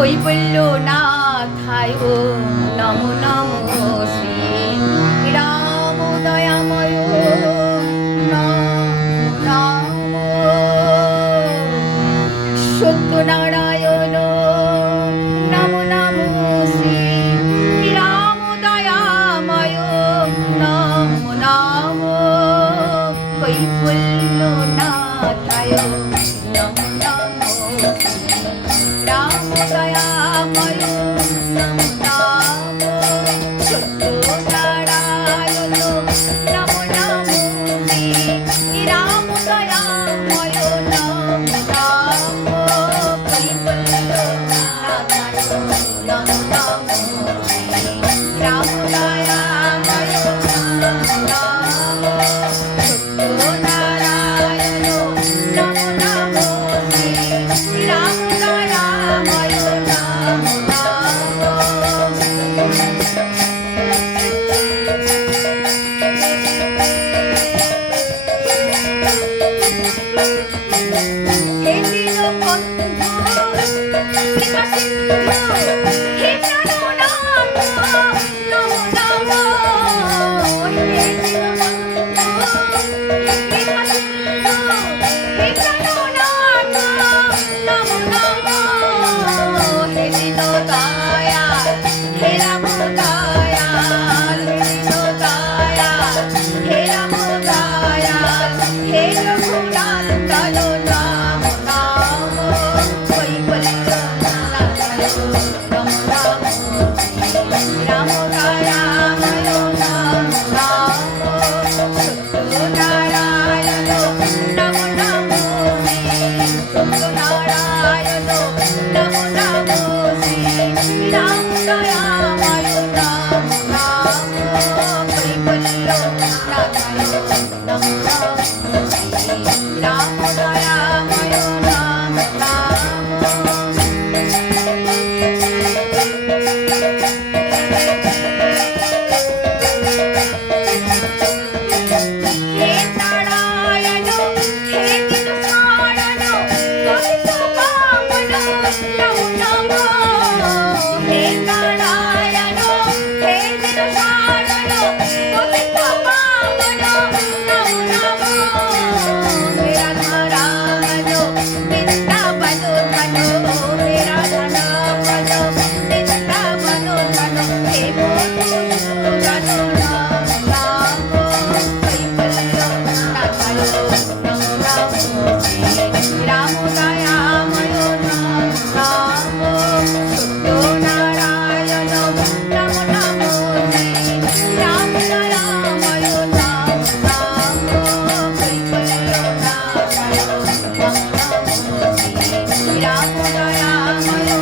কৈবল্য নাথায় নমো নমো শ্রী রাম দয়াময় নমো সত্যনারায়ণ নমো নমো শ্রী রাম দয়াময় নমো নমো কৈবল্য নাথায় নমো নমো রাম দয়াময় নমো নমো সত্যনারায়ণ নমো নমো শ্রী রাম দয়াময় নমো নমো কৈবল্য নাথায় নমো নমো শ্রী রাম দয়াময় নমো নমো সত্যনারায়ণ নমো নমো শ্রী রাম দয়াময় নমো নমো হে দীনবন্ধু কৃপা সিন্ধু হে প্রাণনাথ নমো নমো হে দীনবন্ধু কৃপা সিন্ধু হে প্রাণনাথ নমো নমো হে দীনদয়াল হে রাম দয়াল হে দীনদয়াল হে রাম দয়াল হে রঘুনন্দন নমো নমো কৈবল্য নাথায় নমো নমো রাম দয়াময় নমো নমো সত্যনারায়ণ নমো নমো সত্যনারায়ণ নমো নমো রাম দয়াময় নমো নমো কৈবল্য নাথায় নমো নমো রাম দয়াময় নমো নমো হে নারায়ণ হে দীনশরণ পতিত পাবন নমো নমো হে নারায়ণ হে দীনশরণ পতিত পাবন নমো নমো হে রাধারামন বৃন্দাবন ধন হে রাধারামন বৃন্দাবন ধন হে মধুসূদন নমো নমো কৈবল্য নাথায় নমো নমো রাম দয়াময় নমো নমো সত্যনারায়ণ নমো নমো রাম দয়াময় নমো নমো কৈবল্য নাথায় নমো নমো রাম দয়াময়